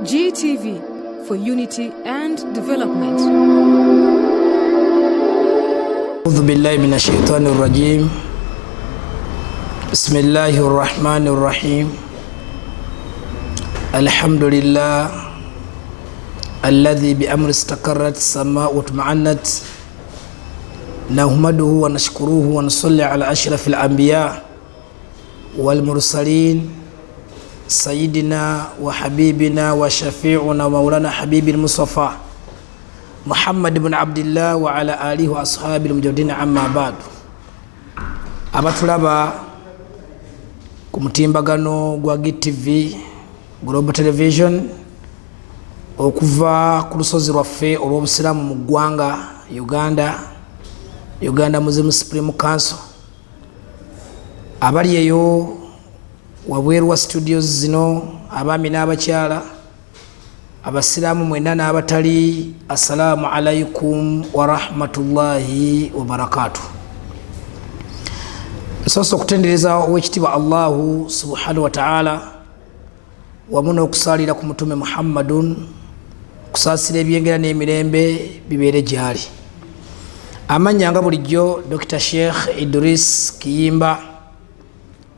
GTV for unity and development. أعوذ بالله من الشيطان الرجيم. بسم الله الرحمن الرحيم. الحمد لله الذي بأمر استقرت السماء واطمأنت، نحمده ونشكره ونصلي على أشرف الأنبياء والمرسلين سيدنا وحبيبنا وشفيعنا ومولانا حبيب المصطفى محمد بن عبد الله وعلى آله وأصحابه المجدين. أما بعد، abatulaba ku mutimbagano gwa GTV Global Television okuva ku lusozi lwaffe olw'obusiraamu mu ggwanga Uganda Muslim Supreme Council, abali eyo wabweru wa studios zino, abaami n'abakyala, abasiraamu mwenna n'abatali, assalamu alaikum wa rahmatullahi wa barakatuh. Nsoose okutendereza ow'ekitiibwa Allahu subhanahu wa ta'ala, wamu n'okusalira ku mutume Muhammadun, kusaasira ebyengera n'emirembe bibeere gyali. Amannya nga bulijjo Dr. Sheikh Idris Kiyimba,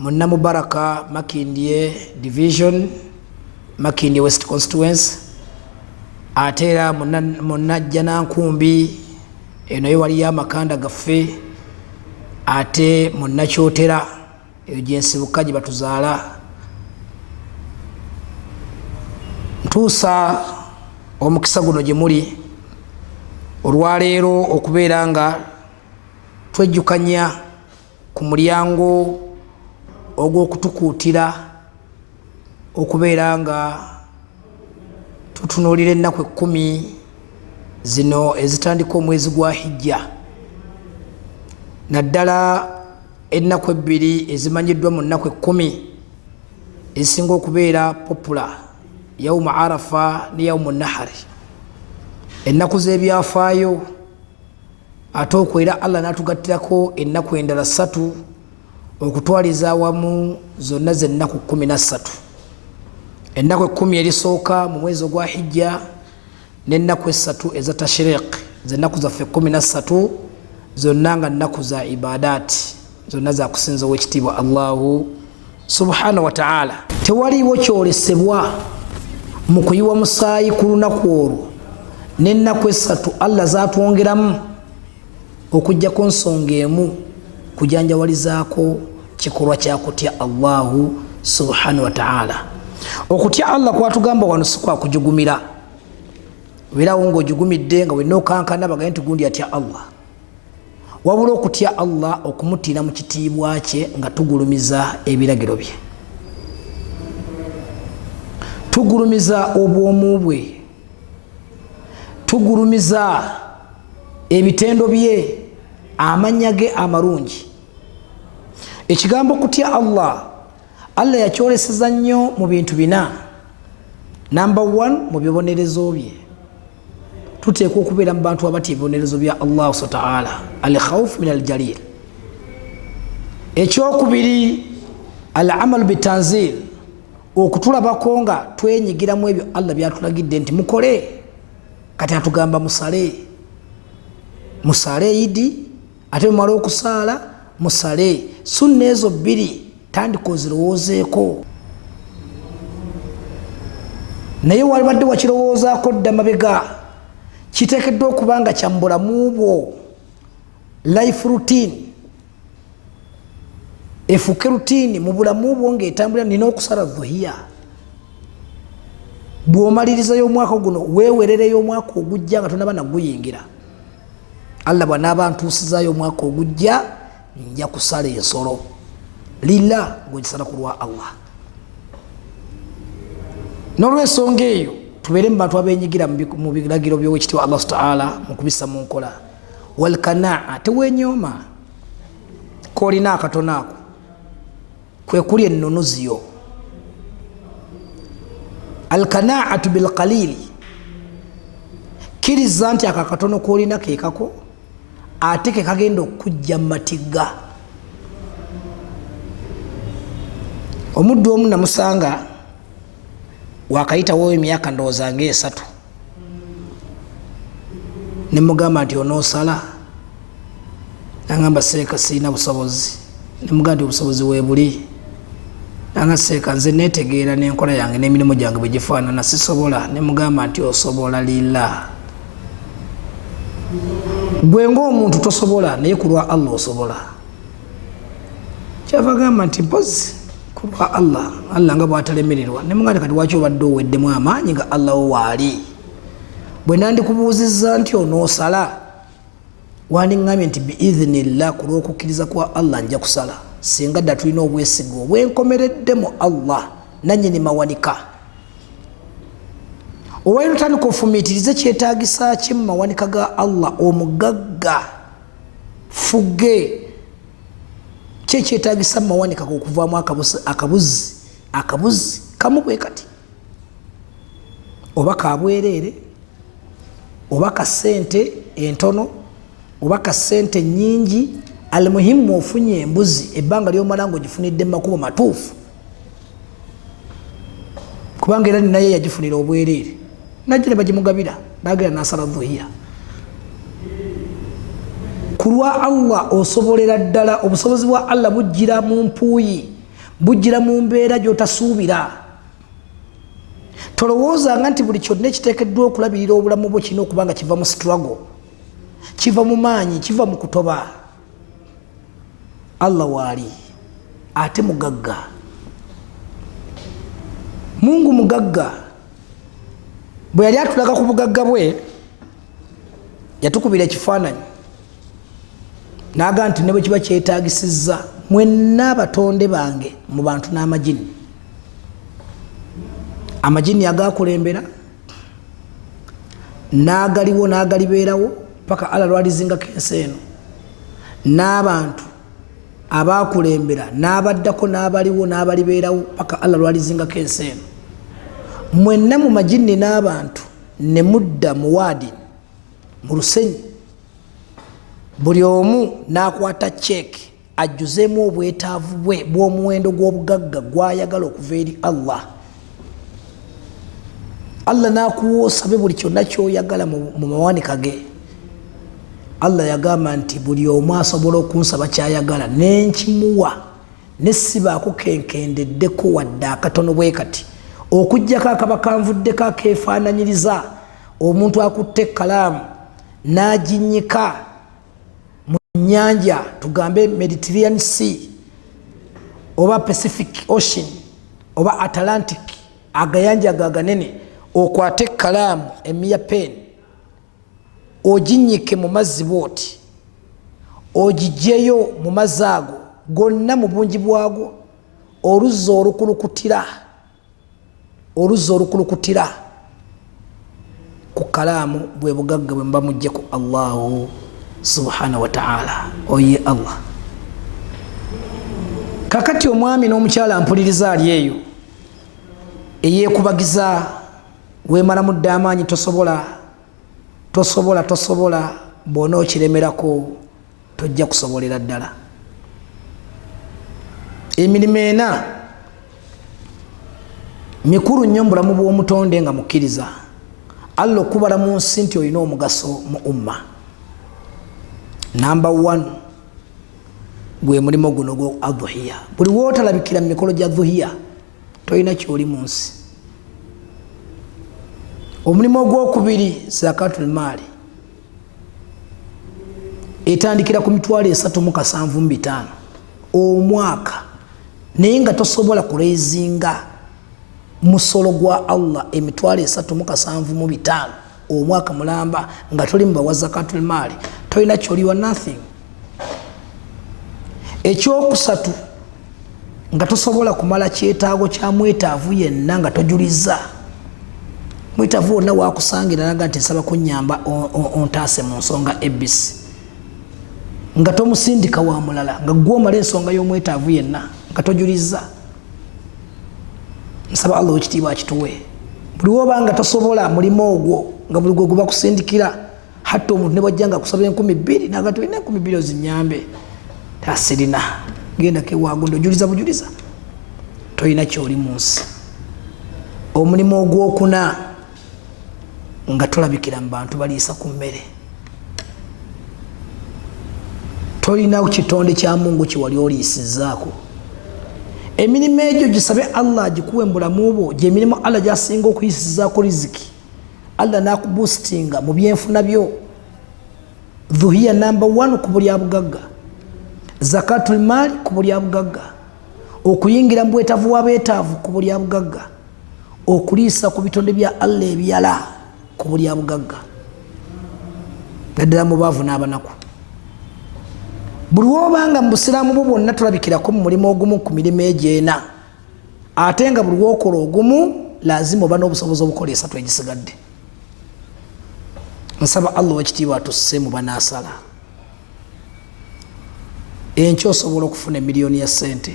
Munna Mubaraka Makindye Division, Makindye West Constituency, ate era Munajja Nankumbi, eno yo waliyo amakanda gaffe, ate Munnakyotera, eyo gyensibuka gye batuzaala. Ntuusa omukisa guno gye muli olwaleero okubeera nga twejjukanya ku mulyango ogw'okutukuutira okubeera nga tutunuulira ennaku 10 zino ezitandika omwezi gwa Hijja, naddala ennaku 2 ezimanyiddwa mu nnaku 10 ezisinga okubeera popula, yawmu Arafa ne yawmu Nahari, ennaku z'ebyafaayo. Ate okwera Allah n'atugattirako ennaku endala 3 okutwaliza awamu zonna z'ennaku 13. Ennaku 10 erisooka mu mwezi ogwa Hijja n'ennaku 3 eza Tashriq, z'ennaku zaffe 13, zonna nga nnaku za ibadaati, zonna za kusinza ow'ekitiibwa Allahu subhanahu wa ta'ala. Tewaliiwo kyolesebwa mu kuyiwa musaayi ku lunaku olwo n'ennaku 3 Allah zaatwongeramu okuggyako nsonga emu, kujanjawalizaako kikolwa kya kutya Allahu subhanahu wa ta'ala. Okutya Allah kwatugamba wano si kwa kujugumira, beerawo ng'ojugumidde nga wenna okankana bagambye nti gundi atya Allah, wabula okutya Allah okumutiira mu kitiibwa kye nga tugulumiza ebiragiro bye, tugulumiza obwomu bwe, tugulumiza ebitendo bye, amannya ge amalungi. Ekigambo kutya Allah yakyoleseza nnyo mu bintu 4. Number 1, mu bibonerezo bye. Tuteekwa okubeera mu bantu abatya ebibonerezo bya Allah subhanahu wa ta'ala, al-khawf min al-jalil. Ekyokubiri, al-amal bitanzil, okutulabako nga twenyigiramu ebyo Allah byatulagidde nti mukole. Kati atugamba musale Idi, ate mumala okusaala musale. Sunna ezo 2 tandika ozirowoozeeko, naye walibadde wakirowoozaako dda mabega, kiteekeddwa okuba nga kya mubulamu bwo, life routine, efuuke routine mu bulamu bwo ng'etambulira. Nina okusala dhuhiya, bw'omalirizayo omwaka guno weewerereyo omwaka ogujja nga tonaba naguyingira. Allah bw'anaaba ntuusizaayo omwaka ogujja nja kusala ensolo lilla, ng'ogisala ku lwa Allah. N'olw'ensonga eyo tubeere mu bantu abeenyigira mu biragiro by'owekitiibwa Allah subhanahu wa ta'ala mu kubissa mu nkola. Wal kanaa, teweenyooma koolina akatono ako, kwe kuli ennunuziyo. Al kanaatu bil qalili, kiriza nti akakatono koolina keekako ate ke kagenda okujja mu matigga. Omuddu omu namusanga wakayitawo emyaka ndowooza nga 3 ne mugamba nti onoosala nagamba seeka sirina busobozi ne mugamba nti obusobozi weebuli nanga seeka nze neetegeera n'enkola yange n'emirimu gyange bwe gifaanana sisobola ne mugamba nti osobola lillah gwe ng'omuntu tosobola naye ku lwa Allah osobola kyava gamba nti mpozi ku lwa Allah nga bw'atalemererwa ne mugamba kati lwaki obadde oweddemu amaanyi nga Allah wo waali bwe nandikubuuzizza nti onoosala wandiŋŋambye nti biidhinillah ku lw'okukkiriza kwa Allah nja kusala singa dda tulina obwesigo obwenkomeredde mu Allah nannyini mawanika olwaliro tandika ofumiitirize kyetaagisa ki mu mawanika ga Allah omugagga fuge ki ekyetaagisa mu mawanika okuvaamu akabuzi kamu bwe kati oba kabwereere oba kasente entono oba kasente nyingi almuhimu ofunye embuzi ebbanga lyomala ngaogifunidde mumakubo matuufu kubanga era ninaye yagifunira obwereere najja ne bagimugabira nagenda nasala dhuhiya ku lwa Allah osobolera ddala obusobozi bwa Allah bujjira mu mpuuyi bujjira mu mbeera gy'otasuubira tolowoozanga nti buli kyonna ekiteekeddwa okulabirira obulamu bwo kirina okuba nga kiva mu struggle kiva mu maanyi kiva mu kutoba Allah waali ate mugagga Mungu mugagga bwe yali atulaga ku bugagga bwe yatukubira ekifaananyi naga nti ne bwe kiba kyetaagisizza mwenna abatonde bange mu bantu n'amajini amajini agakulembera n'agaliwo n'agalibeerawo paka Allah lwalizingako ensi eno n'abantu abakulembera n'abaddako n'abaliwo n'abalibeerawo paka Allah lwalizingako ensi eno mwenna mu majini n'abantu ne mudda mu waadi mu lusenyi buli omu n'akwata cheeke ajjuzeemu obwetaavu bwe bw'omuwendo gw'obugagga gw'ayagala okuva eri Allah n'akuwa osabe buli kyonna ky'oyagala mu mawanika ge Allah yagamba nti buli omu asobola okunsaba ky'ayagala nenkimuwa ne sibaako kenkendeddeko wadde akatono bwe kati okuggyako akaba kanvuddeko akeefaananyiriza omuntu akutte ekkalaamu n'aginnyika mu nnyanja tugambe Mediterranean Sea oba Pacific Ocean oba Atlantic agayanja aganene okwate ekkalaamu emiya peni oginnyike mu mazzi bwoti ogijjeyo mu mazzi ago gonna mu bungi bwago oluzzi olukulukutira ku kalaamu bwe bugagga bwe mba mugjeku Allahu subhanahu wa ta'ala oye Allah kakati omwami n'omukyala mpuliriza ali eyo eyeekubagiza weemala mudde amaanyi tosobola bw'ona okiremerako tojja kusobolera ddala emirimu ena mikulu nnyo mubulamu bw'omutonde nga mukkiriza Allah okubala mu nsi nti olina omugaso mu umma number 1 gwe mulimo guno gwo adhuhiya buli wootalabikira mu mikolo gya dhuhiya tolina kyoli mu nsi omulimu ogwokubiri zakatul maali etandikira ku mitwalo 375 omwaka naye nga tosobola kuleezinga musolo gwa Allah emitwalo 375 omwaka mulamba nga toli mu bawa zakatul maali tolina kyoliwa nothing ekyokusatu nga tosobola kumala kyetaago kya mwetaavu yenna nga tojuliza mwetaavu wonna wakusangira naga nti nsaba kunnyamba ontaase mu nsonga ebisi nga tomusindika wa mulala nga gw'omala ensonga y'omwetaavu yenna nga tojuliza nsaba Allah ekitiibwa akituwe buli woba nga tosobola mulimu ogwo nga buli gwe guba kusindikira hatta omuntu ne bwajja nga kusaba 2,000 naga tulina 2,000 ozinyambe tasirina genda kewagundo juliza bujuliza tolina kyoli mu nsi omulimu ogwokuna nga tolabikira mu bantu baliisa ku mmere. Tolina kitonde kya Mungu kiwali oliisizaako. Emirimu egyo gisabe Allah agikuwe mu bulamu bwo, gy'emirimu Allah gy'asinga okuyisizaako riziki. Allah n'akuboostinga mu byenfuna byo. Dhuhiya number 1 ku buli abugagga, zakatul maali ku buli abugagga, okuyingira mu bwetaavu w'abeetaavu ku buli abugagga, okuliisa ku bitonde bya Allah ebiyala ku buli abugagga, naddala mu baavu n'abanaku. Buli w'obanga mu busiraamu bwo bwonna tulabikirako mu mulimu ogumu ku mirimu egyo ena, ate nga buli w'okola ogumu lazima oba n'obusobozi obukola esatu egisigadde. Nsaba Allah w'ekitiibwa atusse mu banaasala. Enkya osobola okufuna emiliyoni ya ssente,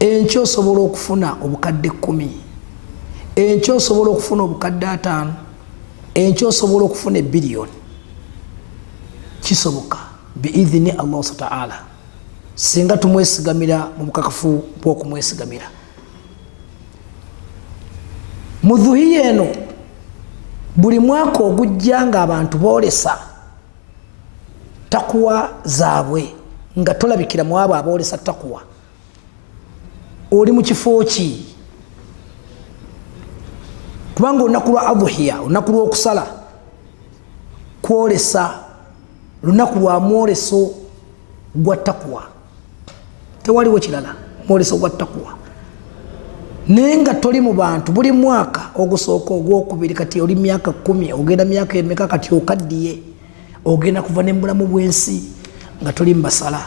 enkya osobola okufuna obukadde 10, enkya osobola okufuna obukadde 5, enkya osobola okufuna ebiliyoni. Kisoboka biidhini Allah ta'ala singa tumwesigamira mu bukakafu bw'okumwesigamira. Mu dhuhiya eno buli mwaka ogujja nga abantu boolesa takuwa zaabwe, nga tolabikira mu abo aboolesa takuwa, oli mu kifo ki? Kubanga olunaku lwa adhuhiya, olunaku lw'okusala, kwolesa lunaku lwa mwoleso gwa takuwa. Tewaliwo kirala, mwoleso gwa takuwa. Naye nga toli mu bantu buli mwaka ogusooka ogwokubiri, kati oli myaka 10, ogenda myaka emeka kati okaddiye, ogenda kuva ne mubulamu bw'ensi nga toli mu basala.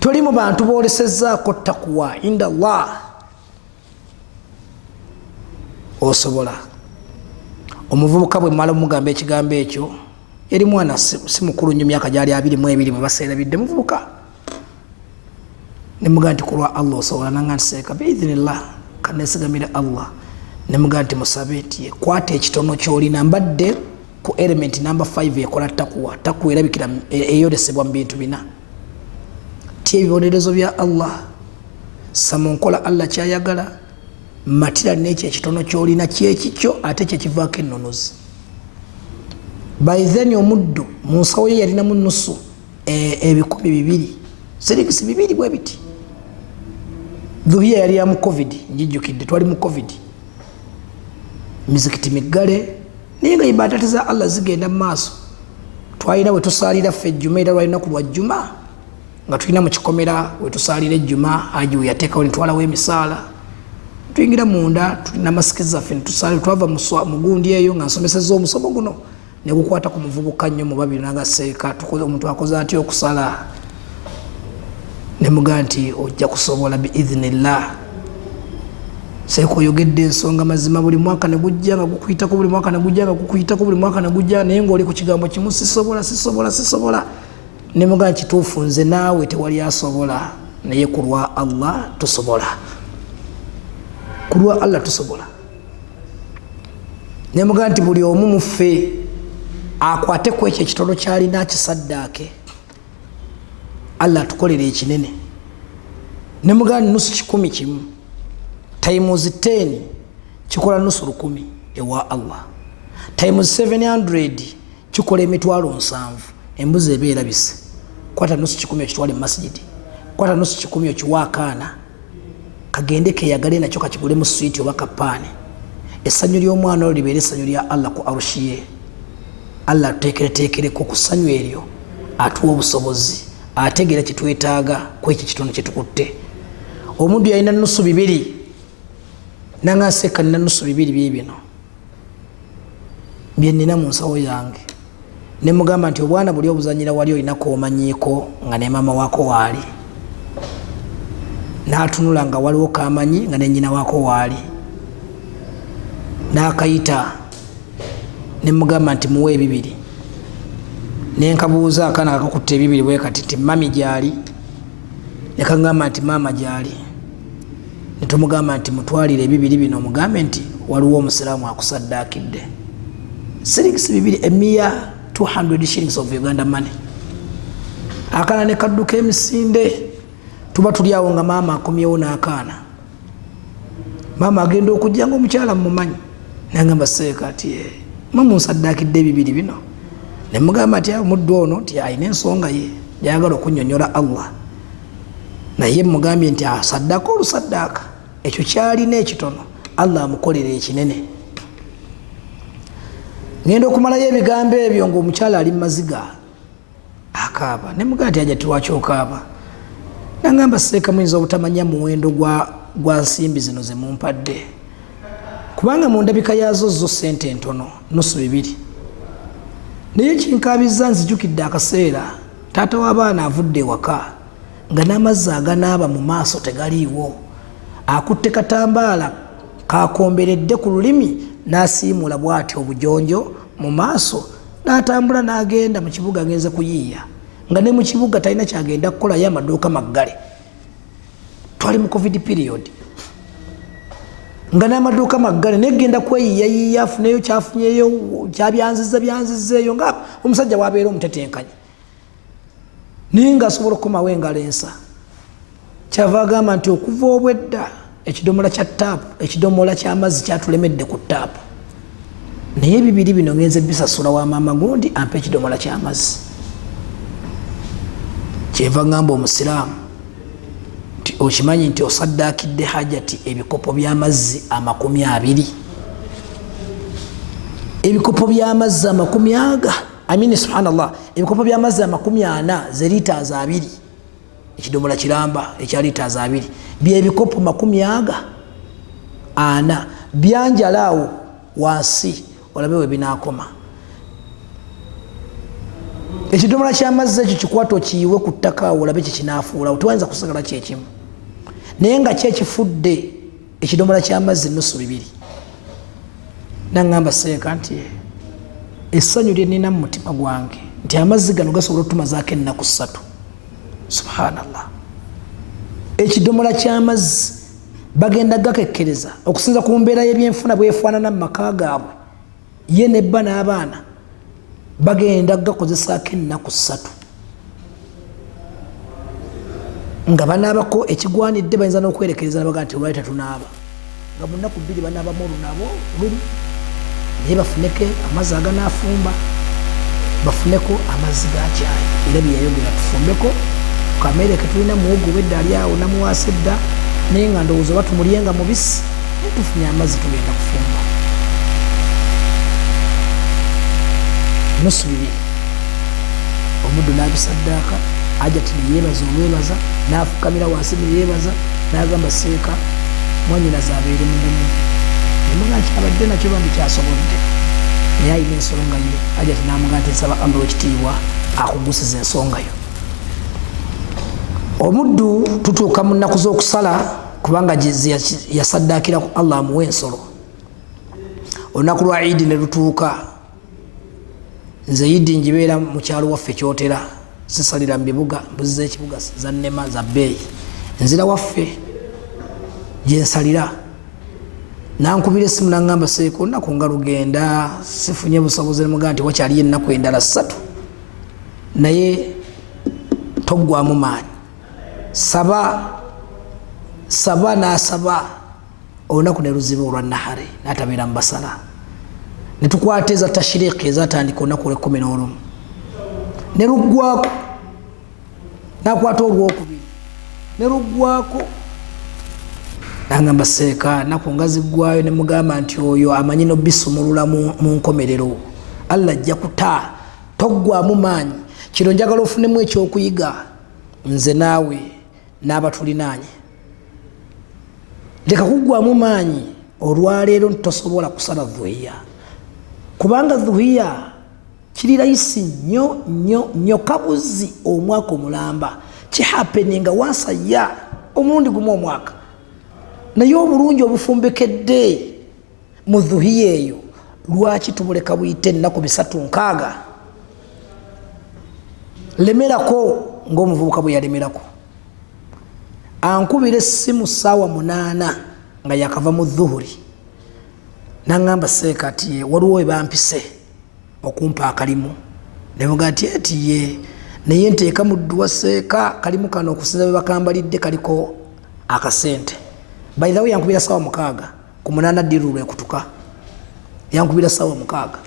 Toli mu bantu boolesezzaako takuwa inda Allah. Osobola. Omuvubuka bwe mmala omugamba ekigambo ekyo, yali mwana si mukulu nnyo, myaka gyali 22 mwe baseerabidde, muvubuka. Ne mugaa nti kulwa Allah osobola, nanga ntiseeka biidhinillah kanesigamira Allah. Ne mugaa nti musabe nti kwata ekitono kyolina, mbadde ku element number 5 ekola takuwa. Takuwa erabikira eyolesebwa mu bintu bina. Tia ebibonerezo bya Allah, sama nkola Allah kyayagala, matira n'ekyo ekitono kyolina kyekikyo ate kyekivaako ennonozi. By then omuddu mu nsawo ye yalinamu nusu ebikumi 200, serikisi 200 bwe biti. Dhuhiya yali ya mu covid, njijjukidde twali mu covid, mizikiti miggale, naye nga ibaadati za Allah zigenda mu maaso. Twalina we tusaalira ffe ejjuma, era lwalinaku lwa jjuma nga tulina mu kikomera we tusaalira ejjuma, haji we yateekawo ne twalawo emisaala. Tuyingira munda, tulina masiki zaffe ne tusaalira. Twava mu gundi eyo nga nsomesezza omusomo guno ne gukwata ku muvubuka nnyo mu babiri, n'agaseeka, omuntu akoze atya okusala. Ne mugaa nti ojja kusobola biidhinillah. Seeka oyogedde ensonga mazima, buli mwaka ne gujja nga gukuyitako, buli mwaka ne gujja nga gukuyitako, buli mwaka ne gujja, naye ng'oli ku kigambo kimu, sisobola. Ne mugaa kituufu nze naawe tewali asobola, naye ku lwa Allah tusobola. Ku lwa Allah tusobola. Ne mugaa nti buli omu mu ffe akwate ku ekyo ekitono kyalina akisaddaake, Allah atukolere ekinene. Ne mugaa nti nusu 10 times 10 kikola nusu 100 ewa Allah, times 700 kikola emitwalo 7. Embuzi ebeera bise. Kwata nusu 10 okitwale mu masjidi, kwata nusu 10 okiwa akaana kagende keyagale nakyo kakigule mu switi oba kapaani. Essanyu ly'omwana olwo libeere essanyu lya Allah ku arushi ye. Allah atuteekereteekereko ku ssanyu eryo, atuwa obusobozi, ategeera kye twetaaga ku ekyo kitono kye tukutte. Omuntu yalina nusu 2, nanga nseeka nina nusu 2 biibino bye nnina mu nsawo yange. Ne mugamba nti obwana buli obuzanyira wali olinako omanyiiko nga ne maama waako waali, n'atunula nga waliwo kamanyi nga ne nnyina waako waali, n'akayita ne mugamba nti muwe 2. Ne nkabuuza akaana kakakutte 2 bwe kati nti mami gyali, ne kagamba nti maama gyali. Ne tumugamba nti mutwalire 2 bino mugambe nti waliwo omusiraamu akusaddaakidde. Shillings 200, 200 shillings of Uganda money. Akaana ne kadduka emisinde, tuba tuli awo nga maama akomyewo n'akaana. maama agenda okujja ngaomukyala mumanyi nagamba seeka ati mamunsaddakidde ebibiri bino nemugamba nti omuddu ono nti alina ensonga ye gyayagala okunyonyola Allah naye mugambye nti asaddaka olusaddaaka ekyo kyalina ekitono Allah amukolera ekinene. Ngenda okumalayo ebigambo ebyo ngaomukyala ali mumaziga akaaba nemugamba nti ajja tiwaki okaaba nagamba seeka muyinza obutamanya muwendo gwa nsimbi zino zemumpadde kubanga mu ndabika yazo zo sente entono nusu 2 naye kinkabiza nzijukidde akaseera taata w'abaana avudde ewaka nga n'amazzi aganaaba mu maaso tegaliiwo akutte katambaala kakomberedde ku lulimi n'asiimula bw'ati obujonjo mu maaso n'atambula n'agenda mu kibuga agenze kuyiiya nga ne mu kibuga talina kyagenda kukolayo amaduuka maggale. Twali mu covid period nga n'amaduuka maggale negenda kweyiyayiya afuneyo kyafunyeyo kyabyanzizeeyo nga omusajja wabeera omutetenkanya naye nga asobola okukomawo engalo ensa. Kyava agamba nti okuva obwedda ekidomola kya taapu ekidomola ky'amazzi kyatulemedde ku taapu naye bibiri bino ngenze bisasula wa maama gundi ampa ekidomola ky'amazzi. Kyeva ngamba omusiraamu nti okimanyi nti osaddakidde hajati ebikopo by'amazzi 20 ebikopo by'amazzi 40 subhanallah ebikopo by'amazzi 40 ze liters 2 ekidomola kiramba ekya liters 2 byebikopo 40 byanjalaawo wansi olabe we binakoma. Ekidomola ky'amazzi ekyo kikwata okiyiwe ku ttaka olabe kyekinaafuula otiwayinza kusagala kyekimu naye nga kyekifudde ekidomola ky'amazzi nusu 2. Nangamba seeka nti essanyu lye nnina mu mutima gwange nti amazzi gano gasobola otumazaako ennaku 3. Subhanallah, ekidomola ky'amazzi bagenda gakekkereza okusinza ku mbeera y'ebyenfuna bwefaanana mu maka gaabwe ye nebba n'abaana bagenda gakozesaako ennaku 3 nga banaabako ekigwanidde bayinza n'okwerekereza nabaga nti olwali tetunaaba nga mu nnaku 2 banaabamu olunabo lumu naye bafuneko amazzi aganaafumba bafuneko amazzi gakyayi era byeyayogera tufumbeko kamere ketulina muwogo obwedda ali awo namuwaasa edda naye nga ndowooza oba tumulyenga mubisi naye tufunye amazzi tugenda kufumba nusu 2. Omuddu n'abisaddaaka ajja ti neyeebaza olwebaza n'afukamira wansi neyeebaza n'agamba seeka mwanyinaze abeere mulimu nemuga nkyabadde nakyo bambi kyasobodde naye alina ensonga ye ajja ti n'amuga nti nsaba Allah w'ekitiibwa akugusiza ensonga yo. Omuddu tutuuka mu nnaku z'okusala kubanga yasaddaakira ku Allah amuwa ensolo. Olunaku lwa Eid ne lutuuka nze Eid njibeera mu kyalo waffe kyotera sisalira mu bibuga mbuzi z'ekibuga za nnema za bbeeyi nzira waffe gye nsalira nankubira essimu nangamba seeka olunaku nga lugenda sifunye busobozi nemugaa nti wakyaliyo ennaku endala 3 naye toggwamu maanyi saba n'asaba olunaku ne luziba olwa nahari n'atabeera mu basala ne tukwata eza tashiriiki ezatandika olunaku lw'11 ne luggwako nakwata olwokubiri ne luggwako nangamba seeka naku nga ziggwayo ne mugamba nti oyo amanyi nobisumulula mu nkomerero Allah ajja kuta toggwamu maanyi kino njagala ofunemu ekyokuyiga nze naawe n'abatulinaanye leka kuggwamu maanyi olwaleero tosobola kusala dhuhiya kubanga dhuhiya kiri layisi nnyo kabuzi omwaka omulamba kihapeninga wansaya omulundi gumu omwaka naye obulungi obufumbekedde mu dhuhiya eyo lwaki tubuleka buyite ennaku 3-6 lemerako ng'omuvubuka bwe yalemerako ankubira essimu ssaawa 8 nga yakava mu dhuhuri nangamba seeka ati waliwo we bampise okumpa akalimu nemuga nti etiye naye nteeka muddu wa seeka kalimu kano okusinza bwe bakambalidde kaliko akasente by the way yankubira sawa mukaaga ku 8 diru ekutuka yankubira sawa mukaaga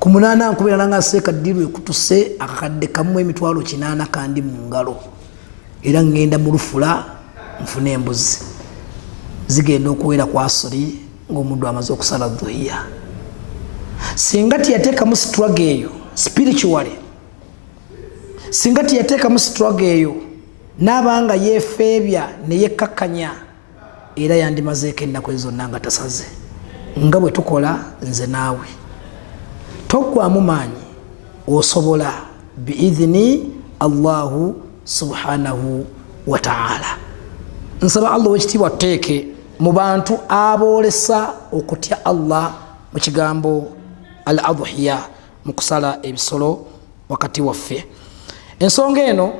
ku 8 ankubira nanga seka diru ekutuse akakadde kamu emitwalo 8 kandi mu ngalo era ngenda mu lufula nfune embuzi zigenda okuwera kwa asuri ng'omundu amaze okusala dhuhiya singa tiyateekamu struggle eyo spiritually singa tiyateekamu struggle eyo n'abanga yeefeebya ne yekkakanya era yandimazeeko ennaku zonna nga tasaze nga bwe tukola nze naawe toggwamu maanyi osobola biidhini allahu subhanahu wa ta'ala nsaba allah wekitiibwa tuteeke mu bantu aboolesa okutya allah mu kigambo al adhiya mu kusala ebisolo wakati waffe ensonga eno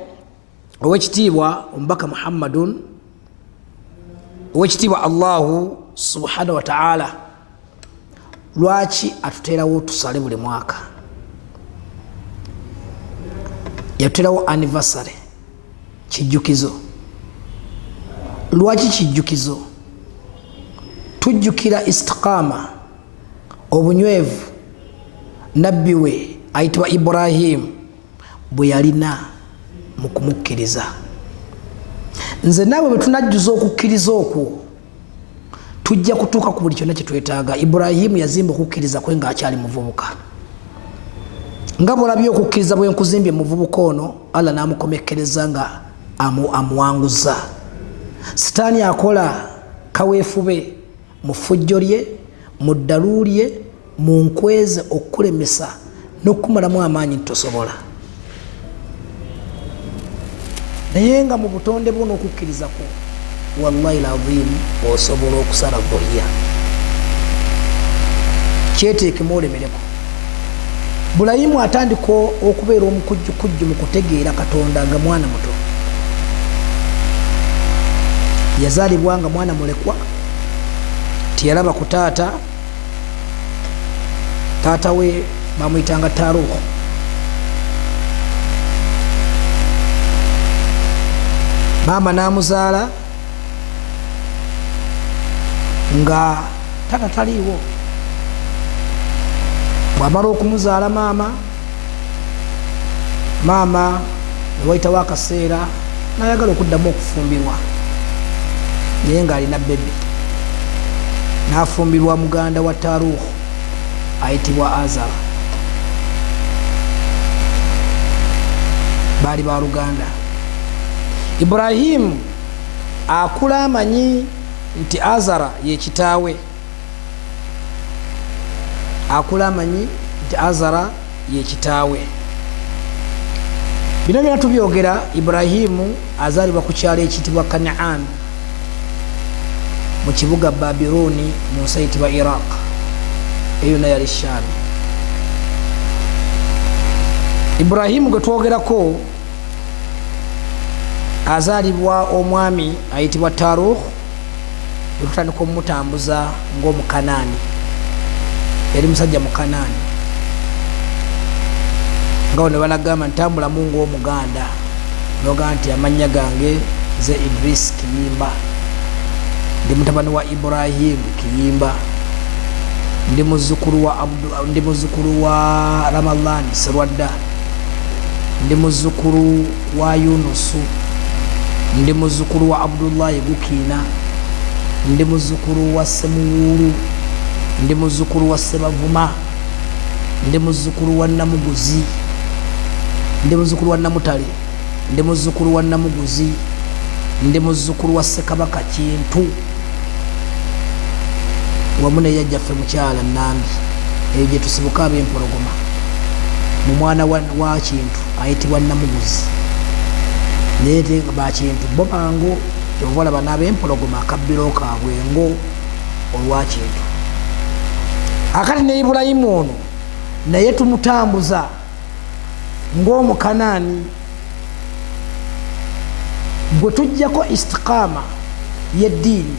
owekitiibwa omubaka muhammadun owekitiibwa allahu subhanahu wa ta'ala lwaki atuteerawo tusale buli mwaka yatuteerawo anniversary kijjukizo lwaki kijjukizo tujjukira istiqama obunywevu nabbi we ayitibwa Ibrahim bwe yalina mu kumukkiriza nze naawe bwe tunajjuza okukkiriza okwo tujja kutuuka ku buli kyonna kye twetaaga. Ibrahimu yazimba okukkiriza kwe ng'akyali muvubuka nga bw'olabye okukkiriza bwe nkuzimbye muvubuka ono Allah n'amukomekkereza nga amuwanguza. Sitaani akola kaweefube mu ffujjo lye mu ddalu lye mu nkweze okukulemesa n'okumalamu amaanyi tosobola naye nga mu butonde bwo n'okukkiriza kwo wallahi lazim osobola okusala dhuhiya kyeteekemu olemereko. Bulayimu atandika okubeera omukujjukujju mu kutegeera Katonda nga mwana muto. Yazaalibwa nga mwana mulekwa tiyalaba ku taata we bamuyitanga Taruhu. Maama n'amuzaala nga taata taliiwo. Bw'amala okumuzaala maama ne wayitawo akaseera n'ayagala okuddamu okufumbirwa naye ng'alina bbebi n'afumbirwa muganda wa Taruhu ayitibwa Azara. Baali ba Luganda. Ibrahimu akula amanyi nti Azara ye kitaawe. Akula amanyi nti Azara ye kitaawe. Bino byonna tubyogera Ibrahimu azaalibwa ku kyalo ekiyitibwa Kanaan mu kibuga Babironi mu nsi eyitibwa Iraq. Eyo nayo yali Shaam. Ibrahimu gwe twogerako azaalibwa omwami ayitibwa Taruhu gwe tutandika omumutambuza ng'Omukanaani. Yali musajja Mukanaani nga ne banagamba ntambulamu ng'Omuganda noga nti amannya gange ze Idris Kiyimba, ndi mutabani wa Ibrahimu Kiyimba, ndi muzzukulu wa Ramadhani Serwadda, ndi muzzukulu wa Yunusu, ndi muzzukulu wa Abdullahi Gukiina, ndi muzzukulu wa Semuwulu, ndi muzzukulu wa Sebavuma, ndi muzzukulu wa Namuguzi, ndi muzzukulu wa Namutale, ndi muzzukulu wa Namuguzi, ndi muzzukulu wa Ssekabaka Kintu wamu ne yajjaffe mukyala Nambi eyo gye tusibuka ab'empologoma mu mwana wa Kintu ayitibwa Namuguzi naye ba Kintu bo bango kyobalaba n'ab'empologoma akabbiro kaabwe ngo olwa Kintu. Akati ne Ibulayimu ono naye tumutambuza ng'Omukanaani gwe tujjako istiqaama y'eddiini,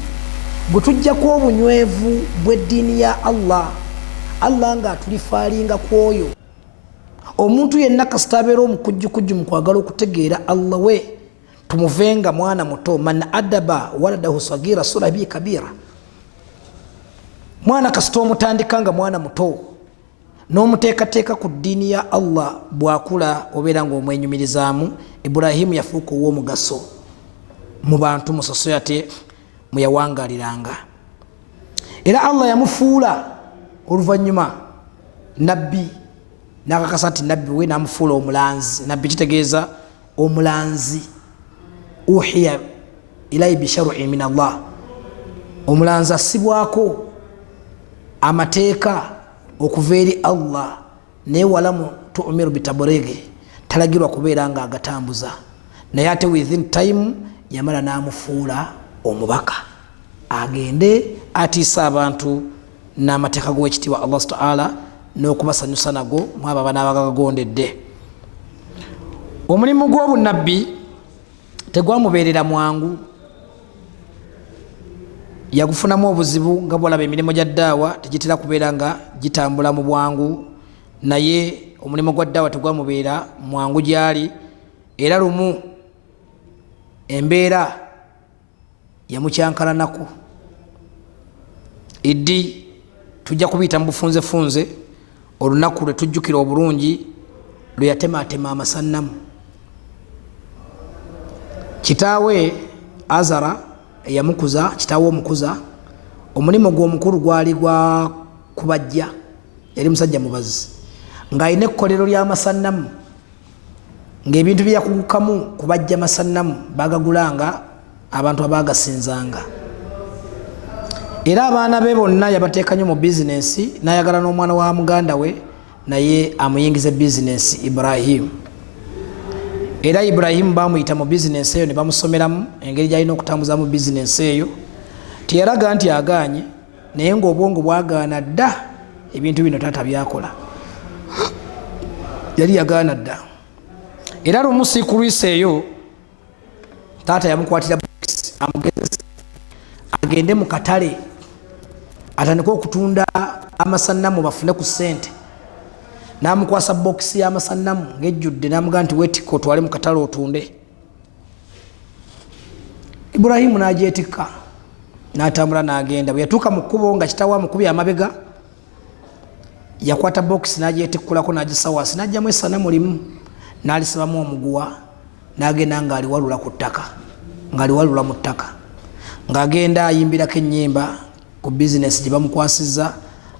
gwe tujjako obunywevu bw'eddiini ya Allah nga atulifaalinga ku oyo. Omuntu yenna kasita abeera omukujjukujju mu kwagala okutegeera Allah we tumuvenga mwana muto. Man adaba waladahu sagira sura bi kabira. Mwana kasita omutandikanga mwana muto n'omuteekateeka ku ddiini ya Allah, bwakula obeera ng'omwenyumirizaamu. Ibrahimu yafuuka ow'omugaso mu bantu mu society mwe yawangaliranga, era Allah yamufuula oluvannyuma nabbi, n'akakasa nti nabbi we n'amufuula omulanzi. Nabbi kitegeeza omulanzi, uhiya ilai bisharu'i min Allah, omulanzi assibwako amateeka okuva eri Allah, naye walamu tu'miru bitaburege, talagirwa kubeera nga agatambuza. Naye ate within time yamala n'amufuula omubaka agende atiisa abantu n'amateeka g'owekitiibwa Allah subhanahu wa ta'ala n'okubasanyusa nago mwabo abanaabagagondedde. Omulimu gw'obunnabbi tegwamubeerera mwangu, yagufunamu obuzibu nga bwolaba emirimu gya ddaawa tegitera kubeera nga gitambula mu bwangu, naye omulimu gwa ddaawa tegwamubeera mwangu gyali. Era lumu embeera yamukyankalanaku. Iddi tujja kubiyita mu bufunzefunze olunaku lwe tujjukira obulungi lwe yatematema amasannamu. Kitaawe Azara eyamukuza, kitaawe omukuza, omulimu gw'omukulu gwali gwa kubajja, yali musajja mubazi ng'alina ekkolero ly'amasannamu, ng'ebintu byakugukamu kubajja masannamu bagagulanga abantu abagasinzanga. Era abaana be bonna yabateeka nnyo mu bizinensi, n'ayagala n'omwana wa muganda we naye amuyingiza bizinensi Ibrahimu. Era Ibrahimu bamuyita mu bizinensi eyo ne bamusomeramu engeri gy'alina okutambuzamu bizinensi eyo. Teyalaga nti agaanye, naye ng'obwongo bwagaana dda ebintu bino taata byakola, yali yagaana dda. Era lumu ku lwisi eyo taata yamukwatira bokisi amugezesa agende mu katale atandike okutunda amasannamu bafune ku ssente. N'amukwasa bokisi y'amasannamu ng'ejjudde, n'amugaa nti weetikka otwale mu katale otunde. Ibrahimu n'agyetikka n'atambula n'agenda. Bwe yatuuka mu kkubo nga kitaawe amukubye amabega, yakwata bokisi n'agyetikkulako n'agisawaasi n'aggyamu essanamu limu n'alisibamu omuguwa, n'agenda ng'aliwalula ku ttaka, ng'aliwalula mu ttaka, ng'agenda ayimbirako ennyimba ku bizinesi gye bamukwasizza.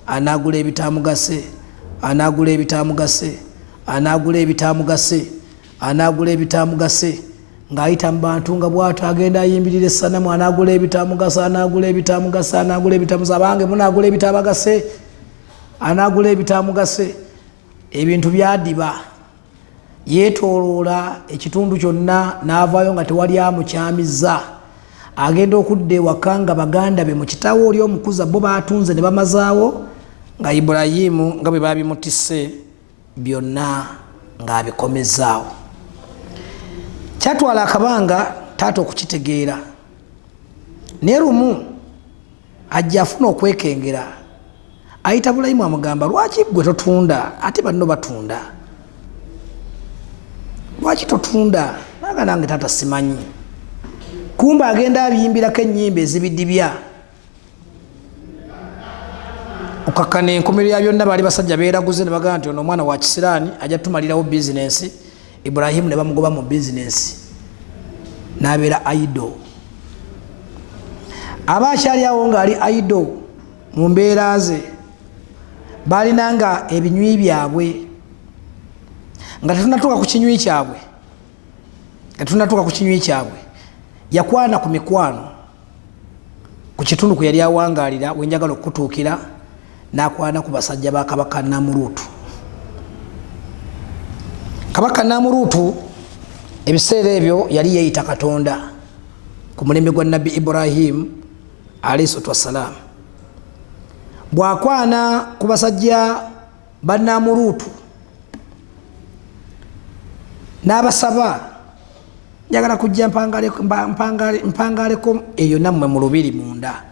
Anaagula ebitaamugase, anaagula ebitaamugase, anaagula ebitaamugase, anaagula ebitaamugase, ng'ayita mu bantu nga bw'atyo agenda ayimbirira essanamu. Anaagula ebitaamugase, anaagula ebitaamugase, anaagula ebitaamugase, abange munaagula ebitaamugase, anaagula ebitaamugase. Ebintu byadiba, yeetooloola ekitundu kyonna n'avaayo nga tewali amukyamizza. Agenda okudda ewaka nga baganda be mu kitaawe oli omukuza bo baatunze ne bamazaawo, nga Ibulayimu nga bwe baabimutisse byonna ng'abikomezaawo. Kyatwala akabanga taata okukitegeera, naye lumu ajja afuna okwekengera. Ayita Bulayimu amugamba, lwaki gwe totunda ate banno batunda? Lwaki totunda? Naga nange taata simanyi. Kumba agenda abiyimbirako ennyimba ezibidibya. Okakkana enkomero ya byonna baali basajja beeraguze ne bagamba nti ono omwana wa kisiraani ajja tumalirawo bizinensi. Ibrahimu ne bamugoba mu bizinensi n'abeera aido. Aba akyali awo ng'ali aido mu mbeera ze, baalinanga ebinywi byabwe nga tetunatuuka ku kinywi kyabwe, yakwana ku mikwano ku kitundu kwe yali awangaalira. Wenjagala okutuukira, n'akwana ku basajja ba kabaka Namuruutu. Kabaka Namuruutu ebiseera ebyo yali yeeyita Katonda ku mulembe gwa Nabbi Ibrahimu alayhi salatu wassalamu. Bw'akwana ku basajja ba Namuruutu n'abasaba, njagala kujja mpangaleko eyo nammwe mu lubiri munda.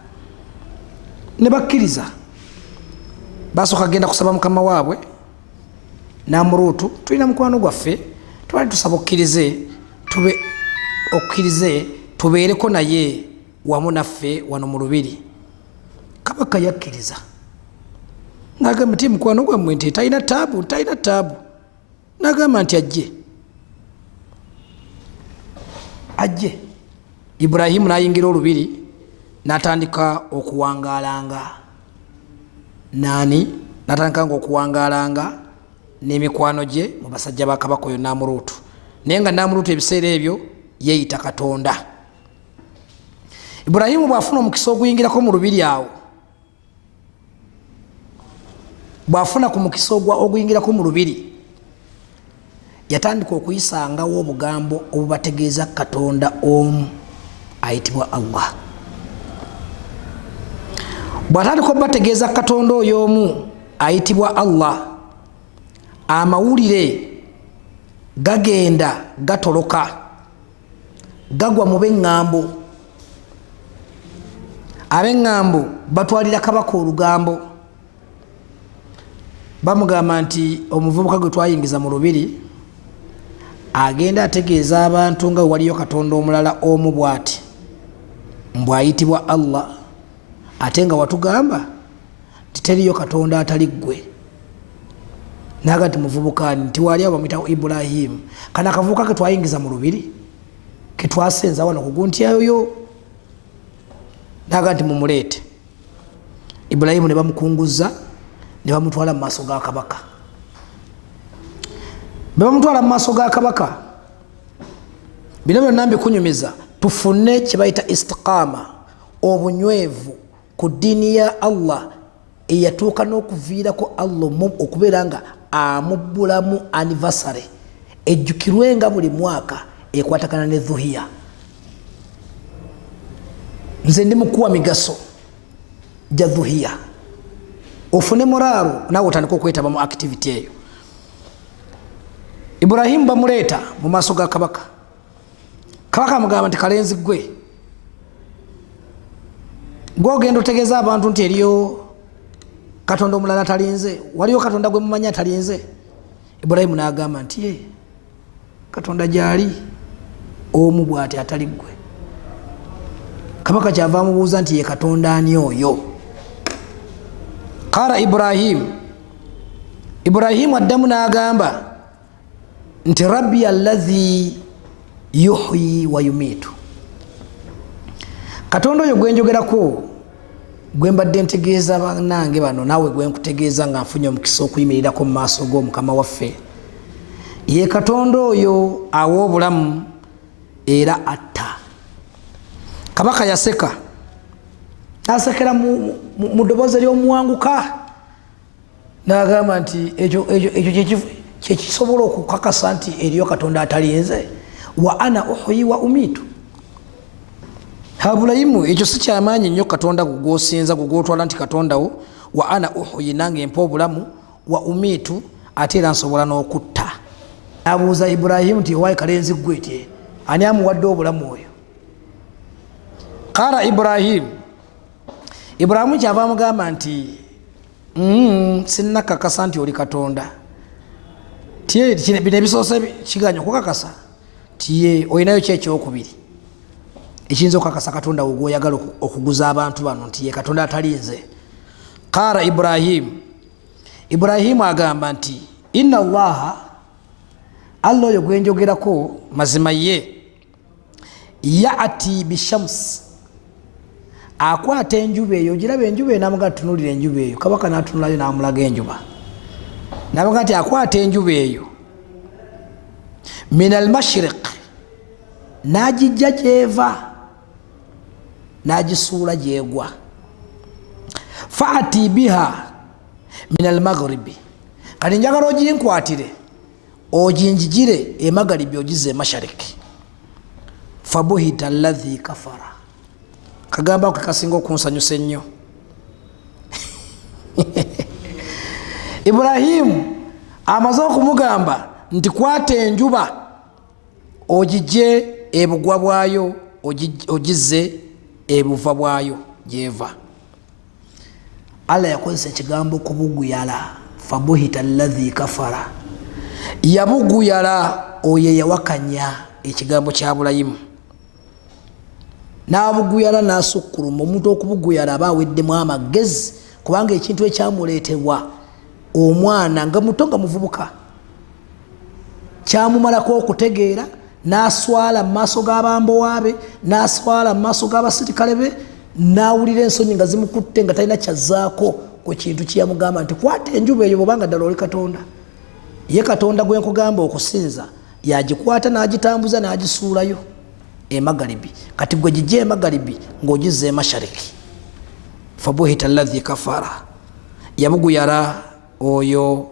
Ne bakkiriza. Basooka genda kusaba mukama waabwe Namuruutu, tulina mukwano gwaffe, twali tusaba okkirize tube okkirize tubeereko naye wamu naffe wano mu lubiri. Kabaka yakkiriza n'agamba nti mukwano gwammwe nti talina taabu. N'agamba nti ajje. Ibulayimu n'ayingira olubiri n'atandika okuwangaalanga n'emikwano gye mu basajja ba kabaka oyo Namuruutu. Naye nga Namuruutu ebiseera ebyo yeeyita Katonda. Ibulayimu bw'afuna omukisa oguyingirako mu lubiri awo, bw'afuna ku mukisa oguyingirako mu lubiri, yatandika okuyisangawo obugambo obubategeeza Katonda omu ayitibwa Allah. Bw'atandika obubategeeza Katonda oyo omu ayitibwa Allah, amawulire gagenda gatoloka gagwa mu b'eŋŋambo. Ab'eŋŋambo batwalira kabaka olugambo, bamugamba nti omuvubuka gwe twayingiza mu lubiri agenda ategeeza abantu nga waliyo Katonda omulala omu bw'ati mbw'ayitibwa Allah, ate nga watugamba titeriyo Katonda atali ggwe. Naga nti muvubuka nti wali abo bamuyita Ibulayimu, kana akavubuka ke twayingiza mu lubiri ke twasenza wano kuguntyayo. Naga nti mumuleete. Ibulayimu ne bamukunguza ne bamutwala mu maaso ga kabaka. Bwe bamutwala mu maaso ga kabaka, bino byonna mbikunyumiza tufune kye bayita istiqaama, obunywevu ku ddiini ya Allah eyatuuka n'okuviirako Allah okubeera nga amubbulamu anniversary ejjukirwenga buli mwaka ekwatagana ne Dhuhiya. Nze ndi mukuwa migaso gya Dhuhiya, ofune moraalu naawe otandika okwetaba mu activity eyo. Ibulayimu bamuleeta mu maaso ga kabaka. Kabaka amugamba nti kalenzi gwe ogenda otegeeza abantu nti eriyo Katonda omulala atalinze, waliyo Katonda gwe mumanyi atalinze. Ibulayimu n'agamba nti Katonda gyali omu bw'ati atali ggwe. Kabaka kyava amubuuza nti ye Katonda ani oyo? Qala Ibulayimu addamu n'agamba nti Rabbi allazi yuhyi wa yumiitu. Katonda oyo gwe njogerako, gwe mbadde ntegeeza bannange bano, naawe gwe nkutegeeza nga nfunye omukisa okuyimirirako mu maaso g'Omukama waffe, ye Katonda oyo awa obulamu era atta. Kabaka yaseka, nasekera mu ddoboozi ery'omuwanguka n'agamba nti ekyo kyekisobola okukakasa nti eriyo Katonda atalinze, wa ana uhyi wa umiitu. Ibulayimu ekyo si kyamaanyi nnyo Katonda gwosinza gwotwala nti Katonda wo, wa ana uhyi nange mpa obulamu, wa umiitu ate era nsobola n'okutta. Abuuza Ibulayimu nti owaayi kalenzi ggwe ti ani amuwadde obulamu oyo? Qala Ibulayimu kyava amugamba nti sinnakakasa nti oli Katonda. Tiye bino ebisoose kiganya okukakasa tiye olinayo ki ekyokubiri ekiyinza okukakasa Katonda wo gw'oyagala okuguza abantu bano nti ye Katonda atalinze? Qala Ibulayimu agamba nti inna Allaha, Allah oyo gwe njogerako mazima ye, yaati bishamsi, akwata enjuba eyo. Giraba enjuba eyo n'amuga tunuulira enjuba eyo. Kabaka n'atunulayo n'amulaga enjuba, n'amuga nti akwata enjuba eyo min al-mashriq, n'agijja gy'eva n'agisuula gy'egwa, faati biha min al-maghribi, kati njagala oginkwatire oginjigire emagaribi ogize emashariki, fabuhita alladhi kafara. Kagamba ako kasinga okunsanyusa ennyo. Ibulayimu amaze okumugamba nti kwata enjuba ogijje ebugwa bwayo ogize ebuva bwayo gyeva. Allah yakozesa ekigambo kubuguyala, fabuhita alladhi kafara, yabuguyala oyo yawakanya ekigambo kya Ibulayimu. n'abuguyala n'asukkuluma. Omuntu okubuguyala aba aweddemu amagezi, kubanga ekintu ekyamuleetebwa omwana nga muto nga muvubuka kyamumalako okutegeera, n'aswala mu maaso g'abambowaabe, n'aswala mu maaso g'abasirikale be, n'awulira ensonyi nga zimukutte nga talina kyazzaako ku kintu kyeyamugamba nti kwata enjuba eyo bwobanga ddala oli Katonda. Ye Katonda gwe nkugamba okusinza yagikwata n'agitambuza n'agisuulayo emagalibi, kati gwe gijja emagalibi ng'ogizza emashariki. Fabuhita alladhi kafara, yabuguyala oyo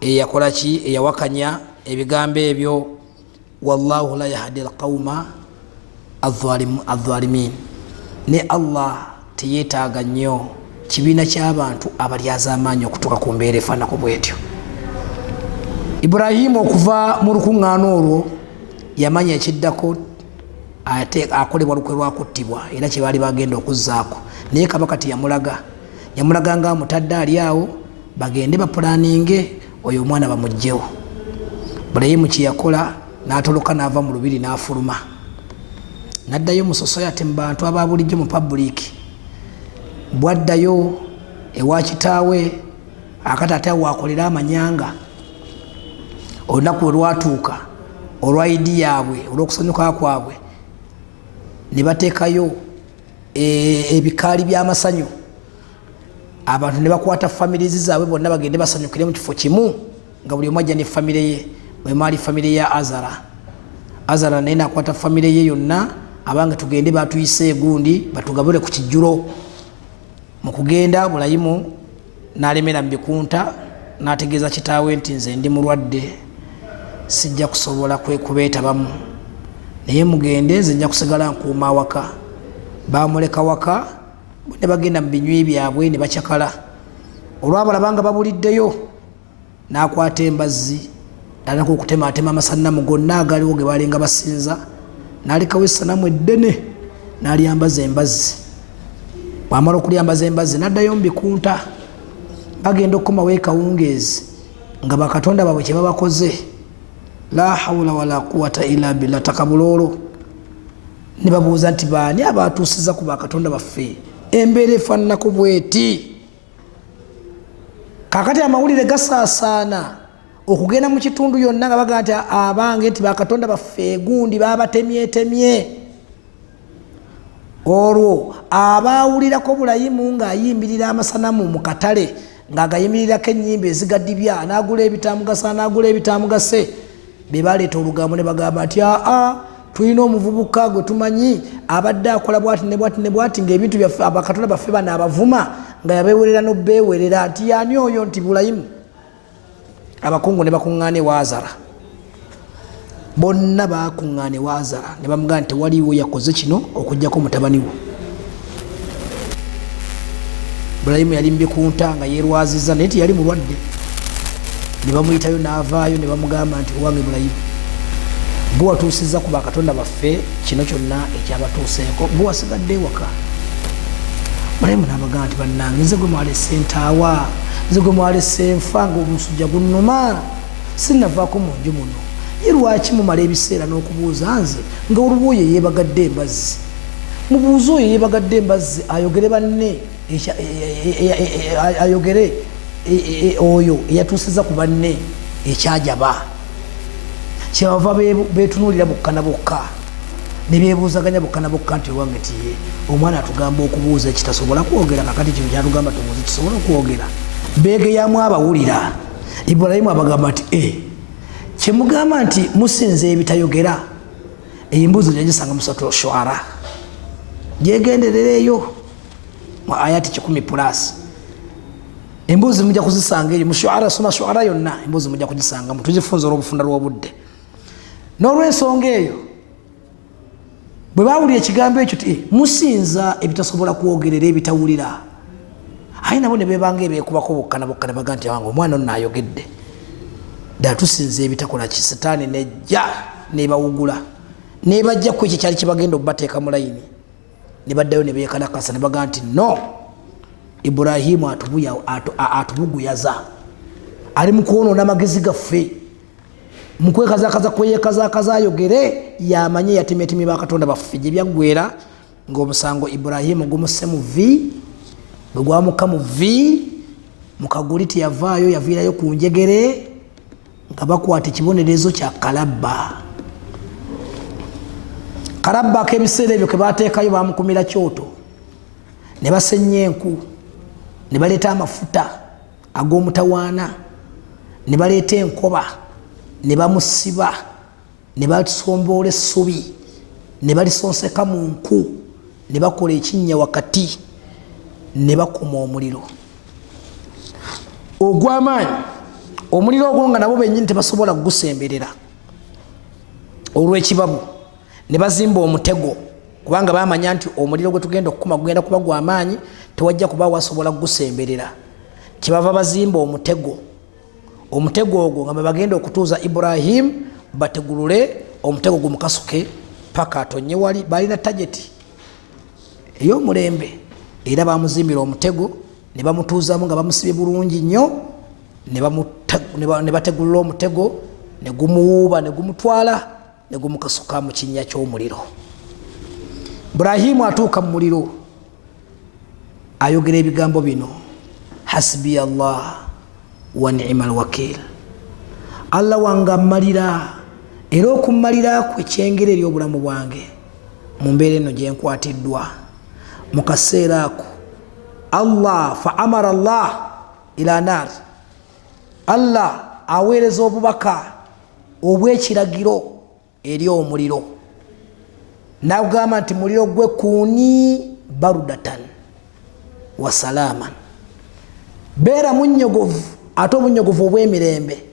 eyakola ki, eyawakanya ebigambo ebyo. Wallahu la yahdi alqauma adh-dhalimin, ne Allah teyeetaaga nnyo kibiina ky'abantu abalyaza amaanyi okutuuka ku mbeera efaanako bwetyo. Ibrahimu okuva mu lukuŋŋaana olwo yamanya ekiddako akolebwa lukwe lwakuttibwa era kye baali bagenda okuzzaako, naye kabaka teyamulaga. Yamulaga nga amutadde ali awo bagende bapulaninge oyo omwana bamugjewo. Ibrahimu kye yakola n'atoloka n'ava mu lubiri n'afuluma, n'addayo mu society mu bantu aba bulijjo mu public. Bwaddayo ewa kitaawe akataata waakolera amanyanga, olunaku we lwatuuka olwa idi yaabwe olw'okusanyuka kwabwe ne bateekayo ebikaali by'amasanyu, abantu ne bakwata families zaabwe bonna bagende basanyukire mu kifo kimu nga buli omu ajja ne famire ye. Bwe maali famire ya Azara naye nakwata famire ye yonna, abange tugende batuyise egundi batugabule ku kijjulo. Mu kugenda Bulayimu n'alemera mu bikunta, n'ategeeza kitaawe nti nze ndi mulwadde, sijja kusobola kubeetabamu, naye mugende, nze nja kusigala nkuuma awaka. Baamuleka waka, ne bagenda mu binywi byabwe ne bakyakala. Olwabalabanga babuliddeyo n'akwata embazzi n'aleka okutemaatema amasanamu gonna agaliwo ge balinga basinza, n'alekawo essanamu eddene n'alyambaza embazzi. Bw'amala okulyambaza embazzi n'addayo mu bikunta, bagenda okukomawo ekawungeezi nga bakatonda baabwe kye babakoze. La hawla wala quwata illa billah, takabuloolo. Ne babuuza nti baani abatuusiza ku bakatonda baffe embeera efaananako bweti? Kaakati amawulire gasaasaana okugenda mu kitundu yonna nga baga nti abange nti bakatonda baffe egundi babatemyetemye. Olwo abaawulirako Bulayimu ng'ayimbirira amasanamu mu katale ng'agayimirirako ennyimba ezigaddibya, n'agula ebitamugasa n'agula ebitamugase, be baleeta olugambo ne bagamba nti tulina omuvubuka gwe tumanyi abadde akola bwati ne bwati ne bwati ng'ebintu byaffe abakatonda baffe bano abavuma nga yabeewerera n'obbeewerera. Nti yaani oyo? Nti Bulayimu. Abakungu ne bakuŋŋaana ewa Azara, bonna bakuŋŋaana ewa Azara ne bamugamba nti waliwo yakoze kino okuggyako mutabani wo. Bulayimu yali mu bikunta nga yeerwaziza, naye tiyali mulwadde. Ne bamuyitayo n'avaayo ne bamugamba nti owange Bulayimu, gwe watuusizza ku bakatonda baffe kino kyonna ekyabatuuseeko, gwe wasigadde ewaka. Bulayimu n'abagamba nti bannange, nze gwe mwalese entaawa, nze gwe mwalese enfa ng'omusujja gunnuma, sinnavaako mu nju muno. Ye lwaki mumala ebiseera n'okubuuza nze nga oluba oyo yeebagadde embazzi? Mubuuze oyo yeebagadde embazzi ayogere banne, ayogere oyo eyatuusiza ku banne ekyajaba. Kyebava beetunuulira bokka na bokka ne beebuuzaganya bokka na bokka nti owange tiye omwana atugamba okubuuza ekitasobola kwogera, kakati kino kyatugamba tumuuze kisobola okwogera. Beegeyamu abawulira. Ibulayimu abagamba nti kyemugamba nti musinze ebitayogera, embuuzi gyagisanga mu Suratul Shuara, gyegenderera eyo mu ayati 10+. Embuuzi mujja kuzisanga eyo mu Shuara, soma Shuara yonna, embuuzi mujja kugisangamu, tugifunza olw'obufunda lw'obudde. N'olw'ensonga eyo bwe baawulira ekigambo ekyo ti musinza ebitasobola kwogerera, ebitawulira, aye nabo ne beebanga ebeekubako bokka na bokka ne baga nti awange omwana ono ayogedde ddala tusinza ebitakola ki. Sitaani nejja nebawugula nebajja ku ekyo kyali kibagenda okubateeka mu layini, ne baddayo ne beekalakasa ne baga nti no, Ibulayimu atubuguyaza, ali mu kwonoona amagezi gaffe, mu kwekazakaza kweyeekazakaza ayogere, yamanye yatemeetemye bakatonda baffe gye byaggweera ng'omusango Ibrahimu gumusse mu vi bwe gwamuka mu vi mukaguli teyavaayo yaviirayo ku njegere nga bakwata ekibonerezo kya kalabba. Kalabba ak'ebiseera ebyo ke bateekayo bamukumira kyoto ne basenya enku ne baleeta amafuta ag'omutawaana ne baleeta enkoba ne bamusiba ne basumboola essubi ne balisonseka mu nku ne bakola ekinnya wakati ne bakuma omuliro ogw'amaanyi. Omuliro ogwo nga nabo bennyini tebasobola kugusemberera olw'ekibabu ne bazimba omutego kubanga bamanya nti omuliro gwe tugenda okukuma gugenda kuba gw'amaanyi tewajja kuba wasobola kugusemberera. Kyebava bazimba omutego. Omutego ogwo nga bagenda okutuuza Ibrahim bategulule omutego gumukasuke paka atonye wali balina tageti ey'omulembe era bamuzimbira omutego ne bamutuuzamu nga bamusibye bulungi nnyo ne bategulula omutego ne gumuwuuba ne gumutwala ne gumukasuka mu kinnya ky'omuliro. Ibrahimu atuuka mu muliro ayogera ebigambo bino, hasbi Allah wa ni'mal wakil. Allah wange ammalira era okummalira kwe kyengera eri obulamu bwange mu mbeera eno gye nkwatiddwa mu kaseera ako. Allah fa amara Allah ila nar, Allah aweereza obubaka obw'ekiragiro eri omuliro n'agamba nti muliro gwe kuni barudatan wa salaman, beera munyogovu ate obunyogovu obw'emirembe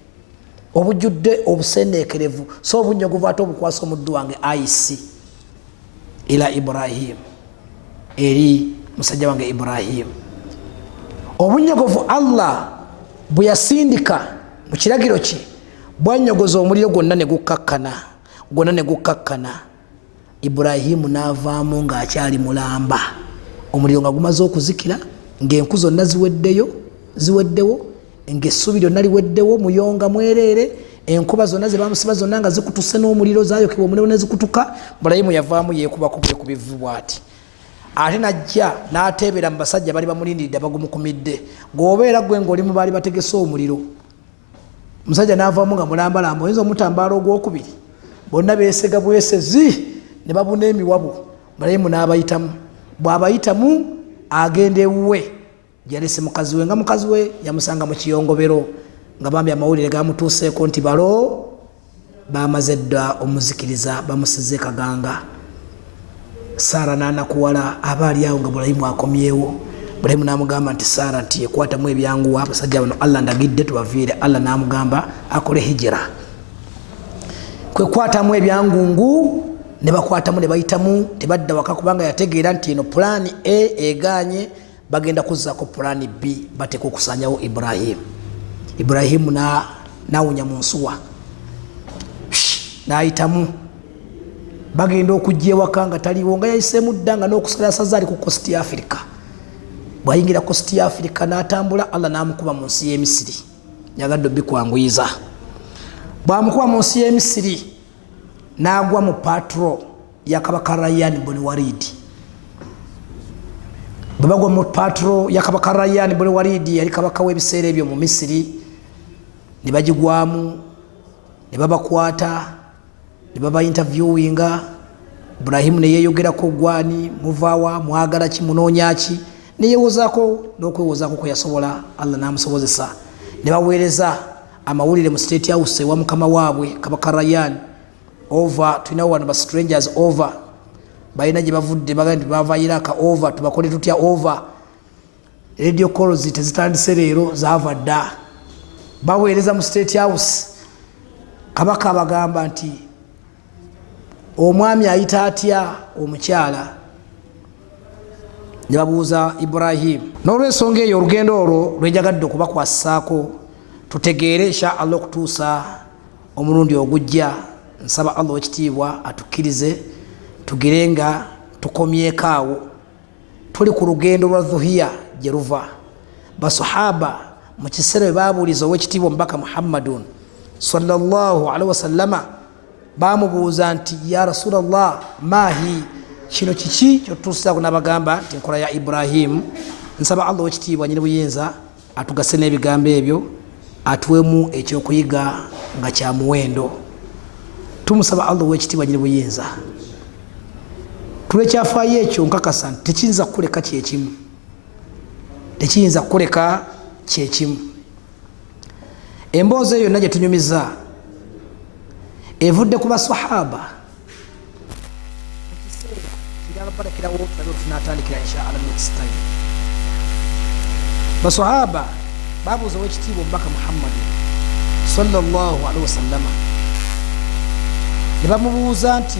obujjudde obusenneekerevu so obunyogovu ate obukwasa omuddu wange ayisi ila Ibrahim, eri musajja wange Ibrahim. Obunyogovu Allah bwe yasindika mu kiragiro kye bwanyogoza omuliro gwonna ne gukakkana Ibrahimu n'avaamu ng'akyali mulamba, omuliro nga gumaze okuzikira ng'enku zonna ziweddewo ng'essubi lyonna liweddewo muyonga mwereere, enkuba zonna ze bamusiba zonna nga zikutuse n'omuliro zaayokebwa omuliro ne zikutuka. Ibrahimu yavaamu yeekubako ku bivu bw'ati. Ate najja n'ateebera mu basajja bali bamulindiridde bagumukumidde, ng'obeera gwe ng'oli mu baali bategese omuliro. Musajja n'avaamu nga mulambalamba, oyinza omutambaala ogwokubiri bonna beesega bwesezi ne babuna emiwabu. Ibrahimu n'abayitamu, bw'abayitamu agenda ewuwe gyalese mukazi we, nga mukazi we yamusanga mu kiyongobero nga bambi amawulire gamutuuseeko nti balo bamaze dda omuzikiriza bamusize kaganga. Sara n'anakuwala aba ali awo nga Ibrahimu akomyewo. Ibrahimu n'amugamba nti Sara nti ekwatamu ebyanguwa abasajja bano Allah ndagidde tubaviire. Allah n'amugamba akole hijira, kwekwatamu ebyangungu ne bakwatamu ne bayitamu tebadda waka kubanga yategeera nti eno pulaani A eganye bagenda kuzzaako pulaani B bateeka okusanyawo Ibrahimu. Ibrahimu n'awunya mu nsuwa n'ayitamu bagenda okujja ewaka nga taliwo nga yayiseemu dda nga n'okusala asaza ali ku Coast Africa. Bw'ayingira Coast Africa n'atambula Allah n'amukuba mu nsi y'e Misiri, nyagadde obikwanguyiza. Bw'amukuba mu nsi y'e Misiri n'agwa mu patro ya Kabaka Rayyan bin Walid. Bwe bagwa mu patro ya Kabaka Rayyan bin Walid yali kabaka w'ebiseera ebyo mu Misiri, ne bagigwamu ne babakwata ne baba interviewinga. Ibrahimu ne yeeyogerako gwani muvaawa mwagala ki munoonya ki, ne yeewozaako n'okwewozaako kwe yasobola. Allah n'amusobozesa ne baweereza amawulire mu State House ewa mukama waabwe Kabaka Rayyan. Over tulina wano ba strangers over balina gye bavudde bagandi bava Iraq over tubakole tutya over. Radio calls tezitandise leero zaava dda, baweereza mu State House. Kabaka abagamba nti omwami ayita atya omukyala, ne babuuza Ibrahim. N'olw'ensonga eyo olugendo olwo lwenjagadde okubakwasaako tutegeere insha Allah okutuusa omulundi ogujja. Nsaba Allah ekitiibwa atukkirize tugire nga tukomyeko awo. Tuli ku lugendo lwa dhuhiya gye luva. Basahaba mu kiseera bwe baabuuliza ow'ekitiibwa omubaka Muhammadun sallallahu alaihi wasallama bamubuuza nti ya Rasulallah mahi kino kiki kyotuusaako n'abagamba nti enkola ya Ibrahim. Nsaba Allah wekitiibwa nyini buyinza atugase n'ebigambo ebyo atuwemu ekyokuyiga nga kya muwendo. Tumusaba Allah wekitiibwa nyini buyinza tulekyafaayo ekyo nkakasa nti tekiyinza kuleka kyekimu, tekiyinza kuleka kyekimu. Emboozi eyo yonna gye tunyumiza evudde ku basahaba. Barakirawo tunatandikira inshallah next time. Basahaba babuuza wekitiibwa Omubaka Muhammad sallallahu alaihi wasallam, ne bamubuuza nti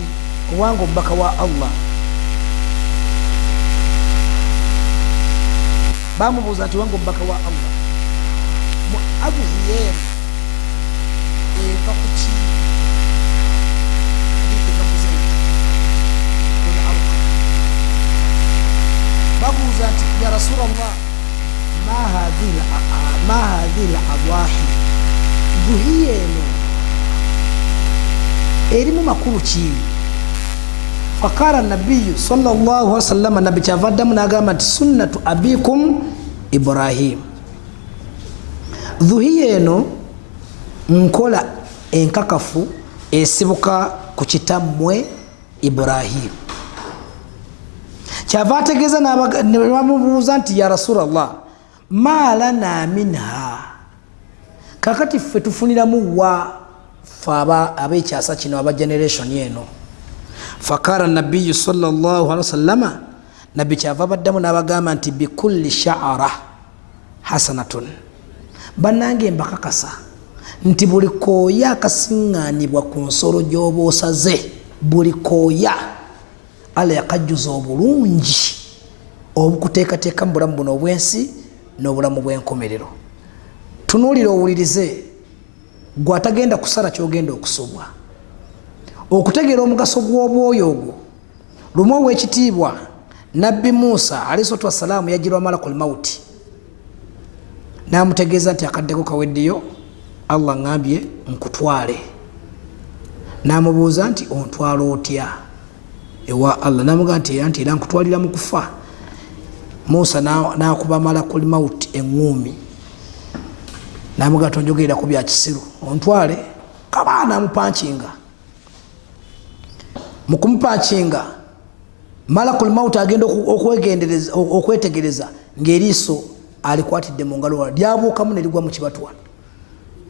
owange omubaka wa Allah, bamubuuza nti owange omubaka wa Allah mu aguzi yeemu eva ku ki babuuza nti ya Rasulallah ma hadhihi al-adwahi, duhiya eno erimu makulu ki? Faqala nabiyu sallallahu alaihi wasallam, nabi kyavaddamu n'agamba nti sunnatu abikum Ibrahim, duhiya eno nkola enkakafu esibuka ku kitammwe Ibrahim. Kyava ategeeza ne bamubuuza nti ya Rasulallah ma lana minha, kakati ffe tufuniramu wa ffe ab'ekyasa kino aba generation eno. Fakara nabiyu sallallahu alaihi wasallama, nabbi kyava baddamu n'abagamba nti bikulli sha'ara hasanatun, bannange mbakakasa nti buli kooya akasiŋŋaanibwa ku nsolo gy'oba osaze, buli kooya Allah yakajjuza obulungi obukuteekateeka mu bulamu buno obwensi n'obulamu bw'enkomerero. Tunuulira owulirize, gwe atagenda kusala kyogenda okusubwa, okutegeera omugaso gw'obwoyo ogwo. Lumu ow'ekitiibwa nabbi Musa alayhi salatu wassalamu yajjirwa malakul mauti, n'amutegeeza nti akaddeko kaweddeyo, Allah ngambye nkutwale. N'amubuuza nti ontwala otya ewa Allah? N'amugamba nti era nkutwalira mu kufa. Musa n'akuba malakul mauti eŋŋuumi, n'amugamba nti onjogerera ku bya kisiru, ontwale. Kabaana amupankinga, mu kumupankinga malakul mauti agenda okwetegereza ng'eriiso alikwatidde mu ngalo, lyabuukamu ne ligwa mu kibatwa.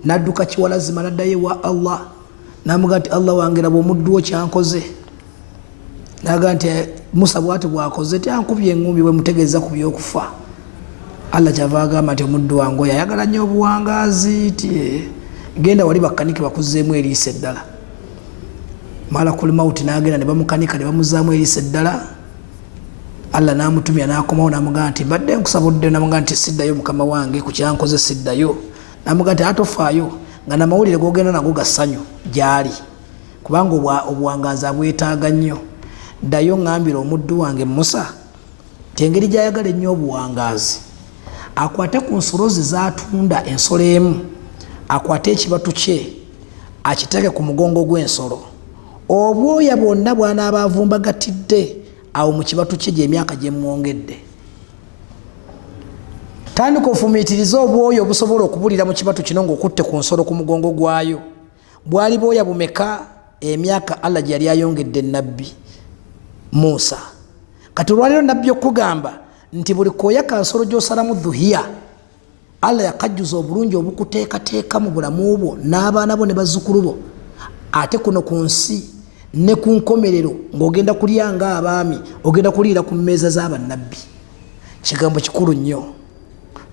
N'adduka kiwalazima n'addayo ewa Allah, n'amugamba nti Allah wange raba omuddu wo kyankoze. N'agamba nti Musa bw'ati bw'akoze tyankubye eŋŋuumi bwe mutegeeza ku by'okufa. Allah kyava agamba nti omuddu wange oyo ayagala nnyo obuwangaazi, ti genda wali bakkanike bakuzzeemu eriiso eddala. Malakul mauti n'agenda ne bamukanika ne bamuzaamu eriiso eddala. Allah n'amutumya n'akomawo n'amugamba nti mbadde nkusabudde, n'amugamba nti siddayo mukama wange ku kyankoze, siddayo. N'amugamba nti atofaayo nga namawulire g'ogenda nago ga ssanyu gy'ali, kubanga obuwangaazi abwetaaga nnyo. Ddayo ngambira omuddu wange Musa nti engeri gy'ayagala ennyo obuwangaazi, akwate ku nsolo ze z'atunda ensolo emu, akwate ekibatu kye akiteeke ku mugongo gw'ensolo, obwoya bwonna bw'anaaba avumbagatidde awo mu kibatu kye gy'emyaka gye mwongedde. Tandika ofumiitirize obwoya obusobola okubulira mu kibatu kino ng'okutte ku nsolo ku mugongo gwayo. Bwali bwoya bumeka emyaka Allah gye yali ayongedde nabbi Musa? Kati olwaliro nabbi okugamba nti buli kooya ka nsolo gy'osalamu dhuhiya, Allah yakajjuza obulungi obukuteekateeka mu bulamu bwo n'abaana bo ne bazzukulu bo, ate kuno ku nsi ne ku nkomerero ng'ogenda kulya ng'abaami, ogenda kuliira ku mmeeza z'abannabbi. Kigambo kikulu nnyo.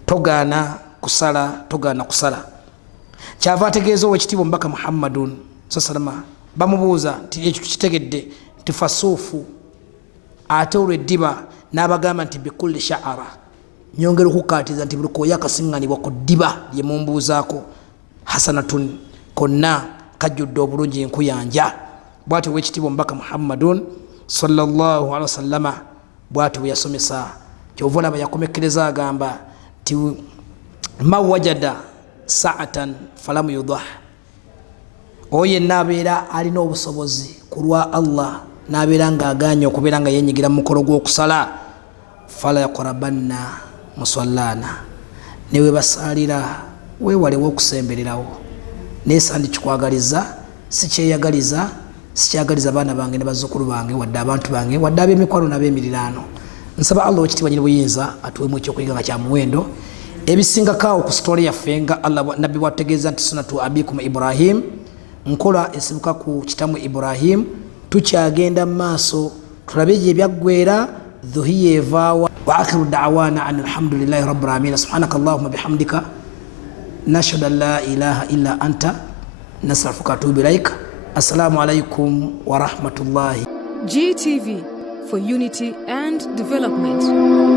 Togaana kusala, togaana kusala. Kyava ategeeza ow'ekitiibwa Omubaka Muhammadun sallallahu, bamubuuza nti ekyo kitegedde nti fasuufu, ate olw'eddiba n'abagamba nti bikulli sha'ara, nyongera okukaatiza nti buli kooya akasiŋŋanibwa ku ddiba lye mumbuuzaako, hasanatun, konna kajjudde obulungi enkuyanja. Bw'ati ow'ekitiibwa Omubaka Muhammadun sallallahu alaihi wasallama bw'ati bwe yasomesa. Kyova olaba yakomekereza agamba nti ma wajada sa'atan falamu yudah, oyo yenna abeera alina obusobozi ku lwa Allah n'abeera ng'agaanye okubeera nga yenyigira mu mukolo gw'okusala fala yaqrabanna musallana newe basaalira weewalewo okusembererawo naye sandi kikwagaliza sikyagaliza abaana bange ne bazzukulu bange wadde abantu bange wadde ab'emikwano n'ab'emiriraano. Nsaba Allah wekitiibwa nyini buyinza atuwemu ekyokuyiga nga kya muwendo ebisingakaawo ku sitole yaffe nga Allah nabbi bwategeeza nti sunatu abikum Ibrahim, nkola esibuka ku kitamu Ibrahim. Tukyagenda mu maaso tulabe gye byaggweera dhuhiya evaawa. Wa akhiru da'wana an alhamdulillahi rabbil alamin. Subhanaka Allahumma bihamdika nashhadu an la ilaha illa anta nastaghfiruka wa atubu ilaik. Assalamu alaikum wa rahmatullahi. GTV, for unity and development.